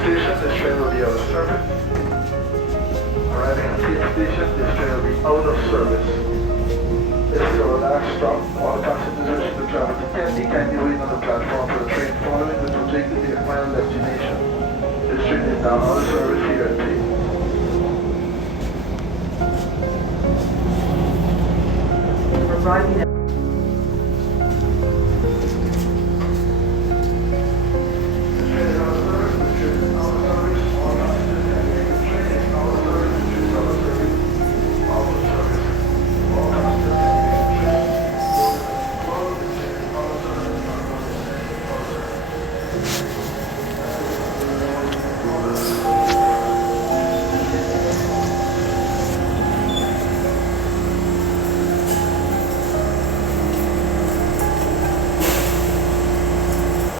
station, this train will be out of service. Arriving at Keene station, this train will be out of service. This is our last stop. All passengers wishing to travel to Kandy kindly wait on the platform for the train following, which will take you to your final destination. This train is now out of service here at Keene. Arriving at